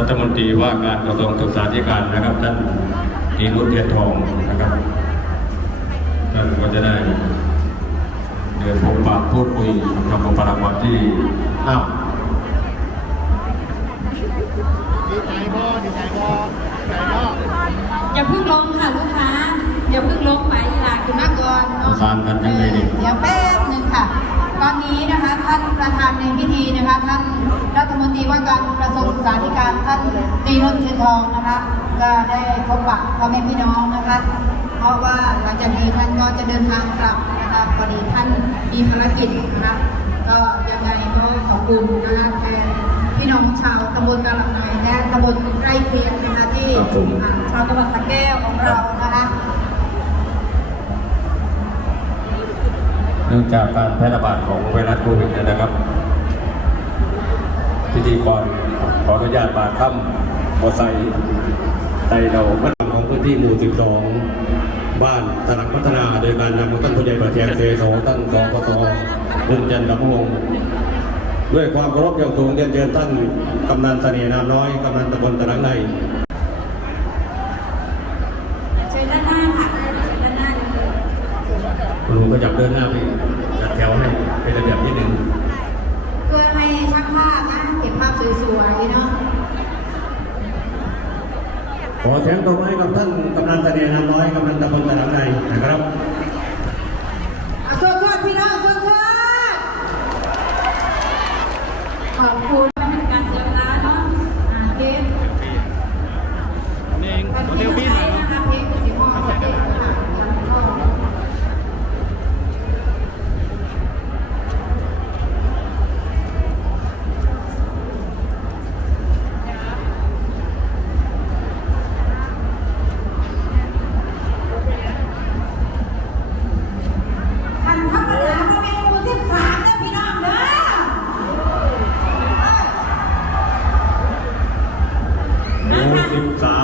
รัฐมนตรีว่าการกระทรวงศึกษาธิการนะครับท่านทีนุชเทียนทองนะครับท่านก็จะได้เดินพบปะพูดคุยกับบุคลากรที่อ้าวดีใจบ่ดีใจบ่ดีใจบ่อย่าเพิ่งลงค่ะลูกค้าอย่าเพิ่งลงไปหลากคุณมาก่อนประสานกันยังไงดีเดี๋ยวแป๊บหนึ่งค่ะ ตอนนี้นะคะท่านประธานในพิธีนะคะท่านรัฐมนตรีว่าการกระทรวง ศึกษาธิการท่านตรีนุชเทียนทองนะคะ ก็ได้พบปะพ่อแม่พี่น้องนะคะ เพราะว่าหลังจากนี้ท่านก็จะเดินทางกลับนะคะพอดีท่านมีภารกิจนะคะก็ยังไงก็ขอบคุณนะคะแทนพี่น้องชาวตำบลกาลำไนและตำบลใกล้เคียงนะคะที่ครับผมอ่าชาวจังหวัดสระแก้วของเรานะคะเนื่องจากการแพร่ระบาดของไวรัสโควิดเนยนะครับ พิธีกร ขออนุญาตบาดค่ำมอไซค์ไตเราพัฒนาของพื้นที่หมู่ 12 บ้านตลักพัฒนาโดยการนำท่านผู้ใหญ่ประเทียงเซโสท่านสปตบุญจันทร์ดำวงศ์ด้วยความเคารพอย่างสูงเรียนเชิญท่านกำนันเสน่ห์นามน้อยกำนันตำบลตะลังในเชิญด้านหน้าค่ะเชิญด้านหน้าเลยคุณลุงก็อยากเดินหน้าไปจัดแถวให้เป็นระเบียบนิดนึงเพื่อให้ช่างภาพนะเก็บ ภาพสวยๆเนาะขอเสียงตบมือให้กับท่านกำนันเสน่ห์นามน้อยกำนันตำบลตะลังในนะครับอะสวัสดีพี่น้องสวัสดีขอบคุณไม่เป็นการเสียเวลาเนาะอ่าเกมนี่เองวันโมเดที่ลไม่พี่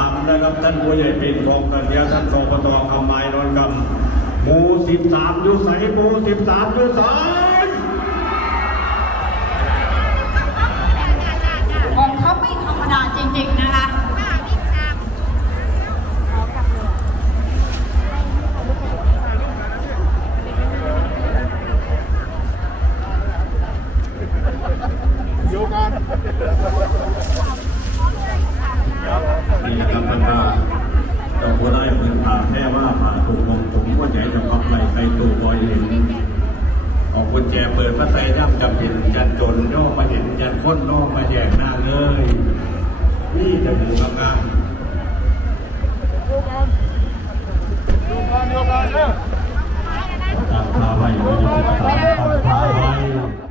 ามนะครับ ท่านผู้ใหญ่ปิ่นทองกันเดียท่านสปตคำไม้นนท์กำหมู่13อยู่ใสหมู่สิบสามยุสัย นะครับท่านว่าเจ้าผู้ได้เงินผ่าแม่ว่าผ่าถูกลงผมก็ใหญ่จะพับไหลใส่ตู้บอยเห็นออกกุญแจเปิดพระไตรย่ำจำเป็นยันจนย่อมาเห็นยันค้นย่อมาแยกหน้าเลย นี่จะหมู่งานอยู่กันอยู่กันเด้อๆตามพาไว้ไว้อยู่ที่ใจ